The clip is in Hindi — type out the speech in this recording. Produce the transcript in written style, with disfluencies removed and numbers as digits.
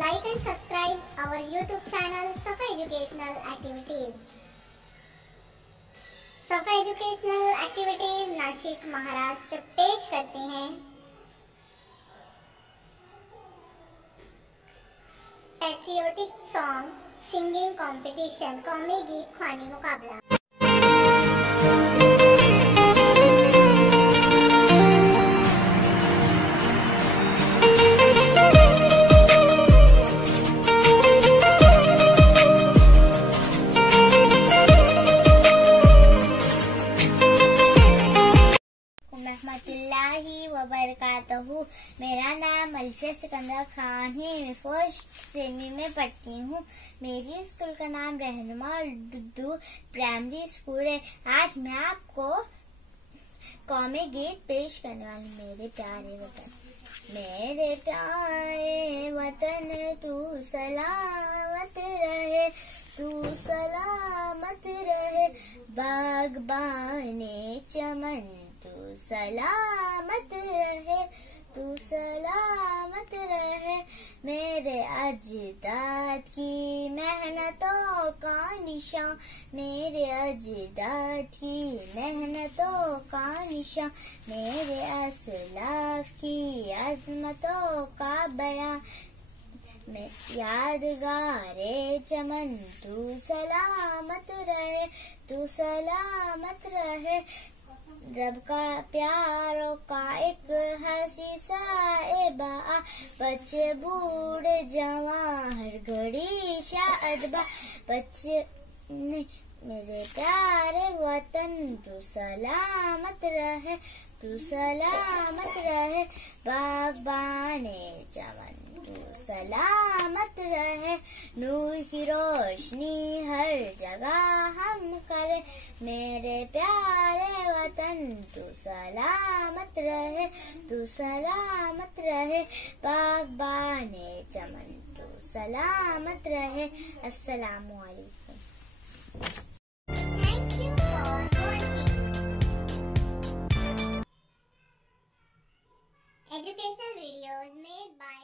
like and subscribe our YouTube channel Safa Educational Activities. सफा एजुकेशनल एक्टिविटीज नासिक महाराष्ट्र पेश करते हैं पैट्रियोटिक सॉन्ग सिंगिंग कंपटीशन कौमी गीत ख्वानी मुकाबला। रहमतुल्लाहि व बरकातहू। मेरा नाम अल्फिया सिकंदर खान है। मैं फर्स्ट सेमी में पढ़ती हूँ। मेरी स्कूल का नाम रहनुमा उर्दू प्राइमरी स्कूल है। आज मैं आपको कौमी गीत पेश करने वाली। मेरे प्यारे वतन तू सलामत रहे, तू सलामत रहे, बागबाने चमन तू सलामत रहे, तू सलामत रहे। मेरे अजदाद की मेहनतों का निशान, मेरे अजदाद की मेहनतों का निशान, मेरे असलाफ की अजमतों का बयान। मैं यादगारे चमन तू सलामत रहे, तू सलामत रहे। रब का प्यारों का एक हंसी साहिबा, बच्चे बूढ़े जवान हर घड़ी शादबा। बच्चे मेरे प्यारे वतन तू सलामत रहे, तू सलामत रहे, बागबाने चमन तू सलामत रहे। नूर की रोशनी हर जगह हम करे, मेरे प्यारे वतन तू सलामत रहे, तू सलामत रहे, बागबाने चमन तू सलामत रहे। अस्सलामु अलैकुम। Thank you for watching. Educational videos made by